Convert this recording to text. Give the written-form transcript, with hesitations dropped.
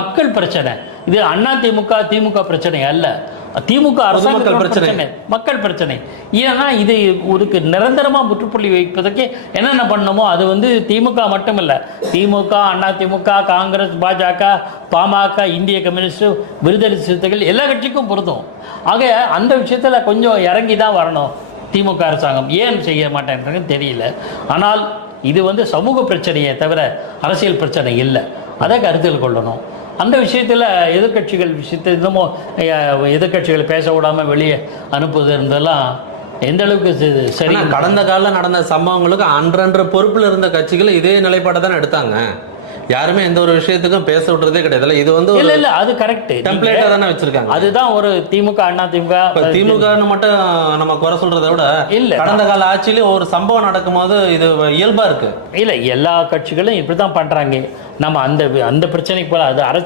மக்கள் பிரச்சனை. இது அண்ணா திமுக திமுக பிரச்சனை அல்ல, திமுக அரசாங்க பிரச்சனை, மக்கள் பிரச்சனை. ஏன்னா இது ஒரு நிரந்தரமா முற்றுப்புள்ளி வைப்பதற்கு என்னென்ன பண்ணணுமோ அது திமுக மட்டுமில்ல, திமுக, அண்ணா திமுக, காங்கிரஸ், பாஜக, பாமக, இந்திய கம்யூனிஸ்ட், விடுதலை சிறுத்தைகள் எல்லா கட்சிக்கும் பொருந்தும். ஆக அந்த விஷயத்துல கொஞ்சம் இறங்கி தான் வரணும் திமுக அரசாங்கம். ஏன் செய்ய மாட்டேங்கிறது தெரியல. ஆனால் இது சமூக பிரச்சனையை தவிர அரசியல் பிரச்சனை இல்லை, அதை கருத்தில் கொள்ளணும். அந்த விஷயத்தில் எதிர்கட்சிகள் விஷயத்தை இன்னமும் எதிர்கட்சிகள் பேச விடாமல் வெளியே அனுப்புவது இருந்தெல்லாம் எந்த அளவுக்கு சரி. கடந்த காலம் நடந்த சம்பவங்களுக்கு அன்றன்ற பொறுப்பில் இருந்த கட்சிகள் இதே நிலைப்பாட்டை தானே எடுத்தாங்க. யாருமே எந்த ஒரு விஷயத்துக்கும் பேச விட்டுறதே கிடையாது. இது இல்ல இல்ல அது கரெக்ட், டெம்ப்ளேட்டா தானே வச்சிருக்காங்க. அதுதான் ஒரு திமுக அண்ணா திமுக திமுகன்னு மட்டும் நம்ம குறை சொல்றதை விட இல்ல, கடந்த கால ஆட்சியில ஒரு சம்பவம் நடக்கும் போது இது இயல்பா இருக்கு. இல்ல எல்லா கட்சிகளும் இப்படிதான் பண்றாங்க. நம்ம அந்த பிரச்சனைக்கு போல அது அரசு